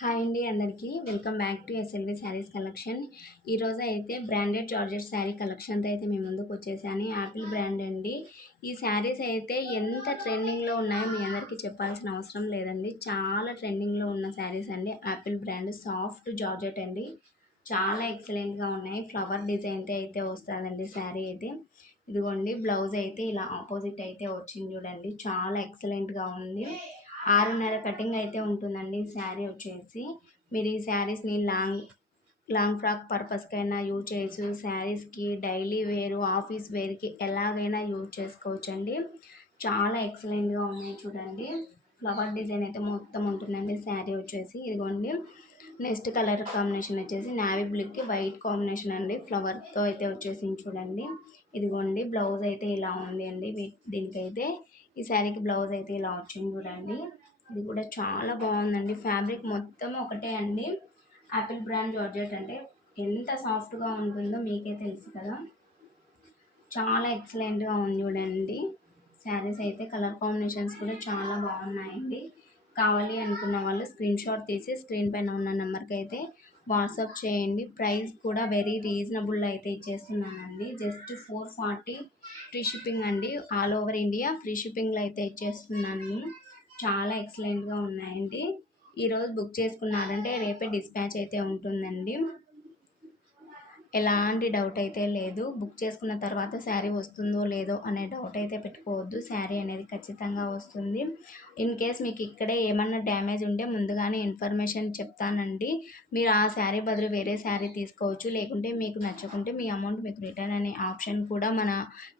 Hi అండి అందరికీ welcome back to SLV saris collection. ఈరోజు అయితే బ్రాండెడ్ జార్జెట్ శారీ కలెక్షన్తో అయితే మేము ముందుకు వచ్చేసాను. యాపిల్ బ్రాండ్ అండి. ఈ శారీస్ అయితే ఎంత ట్రెండింగ్లో ఉన్నాయో మీ అందరికీ చెప్పాల్సిన అవసరం లేదండి. చాలా ట్రెండింగ్లో ఉన్న శారీస్ అండి. యాపిల్ బ్రాండ్ సాఫ్ట్ జార్జెట్ అండి. చాలా ఎక్సలెంట్గా ఉన్నాయి. ఫ్లవర్ డిజైన్తో అయితే వస్తుందండి శారీ అయితే. ఇదిగోండి బ్లౌజ్ అయితే ఇలా ఆపోజిట్ అయితే వచ్చింది చూడండి. చాలా ఎక్సలెంట్గా ఉంది. 6:30 కటింగ్ అయితే ఉంటుందండి ఈ శారీ వచ్చేసి. మీరు ఈ శారీస్ని లాంగ్ ఫ్రాక్ పర్పస్కైనా యూజ్ చేయొచ్చు. శారీస్కి డైలీ వేరు ఆఫీస్ వేర్కి ఎలాగైనా యూజ్ చేసుకోవచ్చండి. చాలా ఎక్సలెంట్గా ఉన్నాయి చూడండి. ఫ్లవర్ డిజైన్ అయితే మొత్తం ఉంటుందండి శారీ వచ్చేసి. ఇదిగోండి నెక్స్ట్ కలర్ కాంబినేషన్ వచ్చేసి నావీ బ్లూకి వైట్ కాంబినేషన్ అండి. ఫ్లవర్తో అయితే వచ్చేసింది చూడండి. ఇదిగోండి బ్లౌజ్ అయితే ఇలా ఉంది అండి. దీనికైతే ఈ శారీకి బ్లౌజ్ అయితే ఇలా వచ్చింది చూడండి. ఇది కూడా చాలా బాగుందండి. ఫ్యాబ్రిక్ మొత్తం ఒకటే అండి. యాపిల్ బ్రాండ్ జార్జెట్ అంటే ఎంత సాఫ్ట్గా ఉంటుందో మీకే తెలుసు కదా. చాలా ఎక్సలెంట్గా ఉంది చూడండి. శారీస్ అయితే కలర్ కాంబినేషన్స్ కూడా చాలా బాగున్నాయండి. కావాలి అనుకున్న వాళ్ళు స్క్రీన్ షాట్ తీసి స్క్రీన్ పైన ఉన్న నెంబర్కి అయితే వాట్సాప్ చేయండి. ప్రైస్ కూడా వెరీ రీజనబుల్ అయితే ఇచ్చేస్తున్నానండి. జస్ట్ 440 ఫ్రీ షిప్పింగ్ అండి. ఆల్ ఓవర్ ఇండియా ఫ్రీ షిప్పింగ్లో అయితే ఇచ్చేస్తున్నాను. చాలా ఎక్సలెంట్గా ఉన్నాయండి. ఈరోజు బుక్ చేసుకున్నారంటే రేపే డిస్పాచ్ అయితే ఉంటుందండి. ఎలాంటి డౌట్ అయితే లేదు. బుక్ చేసుకున్న తర్వాత శారీ వస్తుందో లేదో అనే డౌట్ అయితే పెట్టుకోవద్దు. శారీ అనేది ఖచ్చితంగా వస్తుంది. ఇన్ కేస్ మీకు ఇక్కడే ఏమన్నా డ్యామేజ్ ఉంటే ముందుగానే ఇన్ఫర్మేషన్ చెప్తానండి. మీరు ఆ శారీ బదులు వేరే శారీ తీసుకోవచ్చు. లేకుంటే మీకు నచ్చకుంటే మీ అమౌంట్ మీకు రిటర్న్ అనే ఆప్షన్ కూడా మన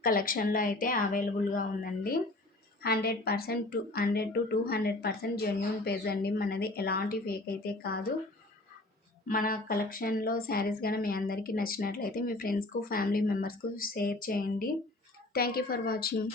కలెక్షన్లో అయితే అవైలబుల్గా ఉందండి. 100 to 200% జెన్యూన్ పేజ్ అండి మనది. ఎలాంటి ఫేక్ అయితే కాదు. మన కలెక్షన్లో శారీస్ కానీ మీ అందరికీ నచ్చినట్లయితే మీ ఫ్రెండ్స్కు ఫ్యామిలీ మెంబర్స్కు షేర్ చేయండి. Thank you for watching.